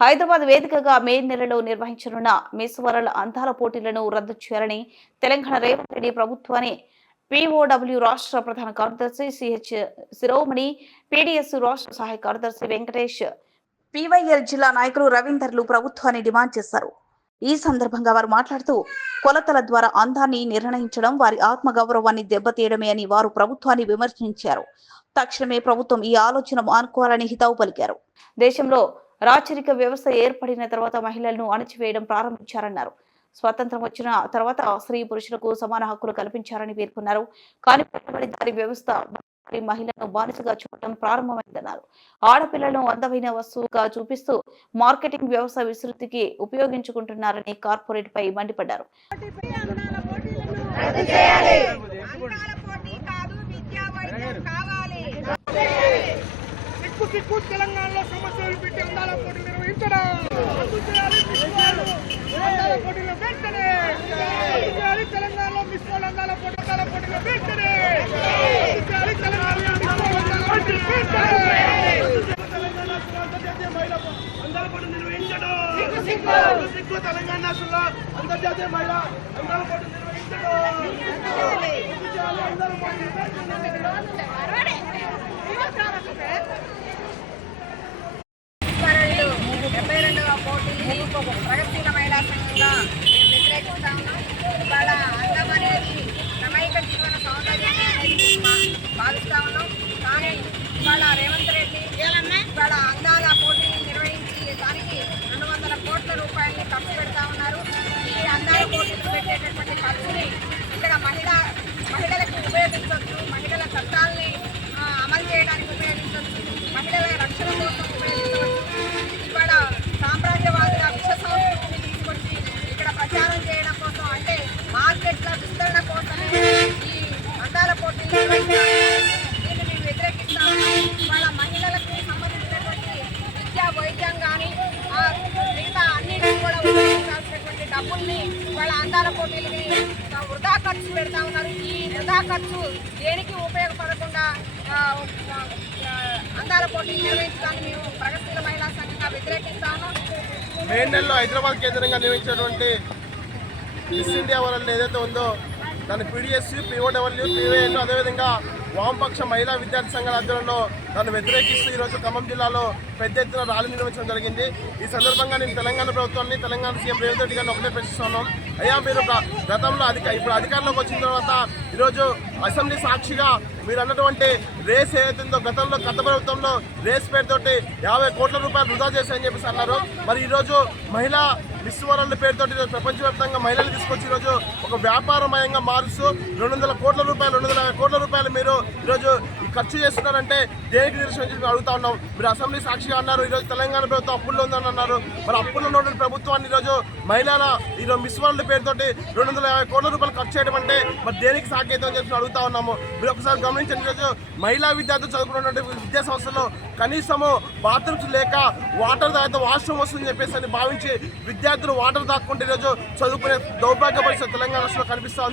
హైదరాబాద్ వేదికగా మే నెలలో నిర్వహించనున్న మిస్ వరల్డ్ అందాల పోటీలను రద్దు చేయాలని తెలంగాణ రేవంత్ రెడ్డి ప్రభుత్వాన్ని పిఓడబ్ల్యూ రాష్ట్ర ప్రధాన కార్యదర్శి సిహెచ్ శిరోమణి పీడీఎస్ రాష్ట్ర సహాయ కార్యదర్శి వెంకటేష్ పివైఎల్ జిల్లా నాయకులు రవీందర్లు ప్రభుత్వాన్ని డిమాండ్ చేశారు. ఈ సందర్భంగా వారు మాట్లాడుతూ కొలతల ద్వారా అందాన్ని నిర్ణయించడం వారి ఆత్మగౌరవాన్ని దెబ్బతీయడమే అని వారు ప్రభుత్వాన్ని విమర్శించారు. తక్షణమే ప్రభుత్వం ఈ ఆలోచన మానుకోవాలని హితవు పలికారు. దేశంలో రాచరిక వ్యవస్థ ఏర్పడిన తర్వాత మహిళలను అణచివేయడం ప్రారంభించారన్నారు. స్వాతంత్రం వచ్చిన తర్వాత స్త్రీ పురుషులకు సమాన హక్కులు కల్పించారని పేర్కొన్నారు. కానీ పెట్టుబడిదారి వ్యవస్థ మహిళను బానిసగా చూడటం ప్రారంభమైందన్నారు. ఆడపిల్లలను అందమైన వస్తువుగా చూపిస్తూ మార్కెటింగ్ వ్యవస్థ విస్తృతికి ఉపయోగించుకుంటున్నారని కార్పొరేట్ పై మండిపడ్డారు అందాల పోటీలను రద్దు చేయాలి అందాల పోటీ కాదు విద్యా వైద్యం కావాలి సిక్కు తెలంగాణలో సమస్యలు పెట్టి అందాల పోటీ నిర్వహించడం. రద్దు చేయాలి అందాల పోటీలు వెంటనే రద్దు చేయాలి తెలంగాణలో మిస్ వరల్డ్ అందాల పోటీ అందాల పోటీలు వెంటనే రద్దు చేయాలి తెలంగాణలో అందాల పోటీలు పోటీ నిర్వహించడం. తెలంగాణ అంతర్జాతీయ మహిళా అందాల పోటీ నిర్వహించడం. రద్దు చేయాలి అందాల పోటీ వెంటనే వరల్డ్ డెబ్బై రెండవ పోటీని ప్రగతిశీల మహిళా సంఘంగా మేము వ్యతిరేకిస్తా ఉన్నాం. వాళ్ళ అందం అనేది సమైక జీవన సౌందర్యం అనేది మేము భావిస్తా ఉన్నాం. కానీ వాళ్ళ రేవంత్ రెడ్డి వాళ్ళ అందాల పోటీని నిర్వహించి దానికి రెండు వందల కోట్ల రూపాయలని ఖర్చు పెడతా ఉన్నారు. ఈ అందాల పోటీలు పెట్టేటటువంటి ఖర్చుని ఇక్కడ మహిళ మహిళలకు ఉపయోగించవచ్చు మహిళల చట్టాలని ఆ, అమలు చేయడానికి ఉపయోగించవచ్చు మహిళల రక్షణ కోసం ఉపయోగించవచ్చు ఇవాళ సామ్రాజ్యవాదుల విష సంస్కృతిని తీసుకొచ్చి ఇక్కడ ప్రచారం చేయడం కోసం అంటే మార్కెట్ల విస్తరణ కోసమే ఈ అందాల పోటీలు నిర్వహించారు దీన్ని మేము వ్యతిరేకిస్తాము వాళ్ళ మహిళలకు సంబంధించినటువంటి విద్యా వైద్యం కానీ ఆ మిగతా అన్నిటిని కూడా ఉపయోగించాల్సినటువంటి డబ్బుల్ని వాళ్ళ అందాల పోటీలకి వృధా ఖర్చు పెడతా ఉన్నారు ఈ వృధా ఖర్చు దేనికి ఉపయోగపడకుండా అందాల పోటీలు నిర్వహించడానికి మేము ప్రగతిశీల మహిళా సంఘంగా వ్యతిరేకిస్తాము మే నెలలో హైదరాబాద్ కేంద్రంగా నిర్వహించినటువంటి మిస్ ఇండియా వరల్డ్ ఏదైతే ఉందో దాని పీడిఎస్ పిఓడబ్ల్యూ పీవైఎల్ అదేవిధంగా వామపక్ష మహిళా విద్యార్థి సంఘాల ఆధ్వర్యంలో దాన్ని వ్యతిరేకిస్తూ ఈరోజు ఖమ్మం జిల్లాలో పెద్ద ఎత్తున ర్యాలీ నిర్వహించడం జరిగింది. ఈ సందర్భంగా నేను తెలంగాణ ప్రభుత్వాన్ని తెలంగాణ సీఎం రేవంత్ రెడ్డి గారిని ఒకటే ప్రశ్నిస్తున్నాం. అయ్యా మీరు గ- గతంలో అధిక ఇప్పుడు అధికారంలోకి వచ్చిన తర్వాత ఈరోజు అసెంబ్లీ సాక్షిగా మీరు అన్నటువంటి రేస్ ఏదైతుందో గతంలో గత ప్రభుత్వంలో రేస్ పేరుతోటి యాభై కోట్ల రూపాయలు వృధా చేశాయని చెప్పేసి అన్నారు. మరి ఈరోజు మహిళా మిస్ వరల్డ్ పేరుతోటి ఈరోజు ప్రపంచవ్యాప్తంగా మహిళలు తీసుకొచ్చి ఈరోజు ఒక వ్యాపారమయంగా మారుస్తూ రెండు వందల కోట్ల రూపాయలు రెండు వందల కోట్ల రూపాయలు మీరు ఈరోజు ఖర్చు చేస్తున్నారంటే దేనికి నిరసన చెప్పి అడుగుతా ఉన్నాం. మీరు అసెంబ్లీ సాక్షిగా అన్నారు ఈరోజు తెలంగాణ ప్రభుత్వం అప్పుల్లో ఉందని అన్నారు. మరి అప్పుల్లో ఉన్న ప్రభుత్వాన్ని ఈరోజు మహిళల ఈరోజు మిస్ వరల్డ్ పేరుతోటి రెండు వందల యాభై కోట్ల రూపాయలు ఖర్చు చేయడం అంటే మరి దేనికి సాకేతం అని చెప్పి అడుగుతా ఉన్నాము. మీరు ఒకసారి గమనించండి ఈరోజు మహిళా విద్యార్థులు చదువుకున్నటువంటి విద్యా సంస్థలో కనీసము బాత్రూమ్స్ లేక వాటర్ తాగితే వాష్రూమ్ వస్తుందని చెప్పేసి అని భావించి విద్యార్థులు వాటర్ తాక్కుంటే ఈరోజు చదువుకునే దౌర్భాగ్య పరిస్థితి తెలంగాణ రాష్ట్రంలో కనిపిస్తా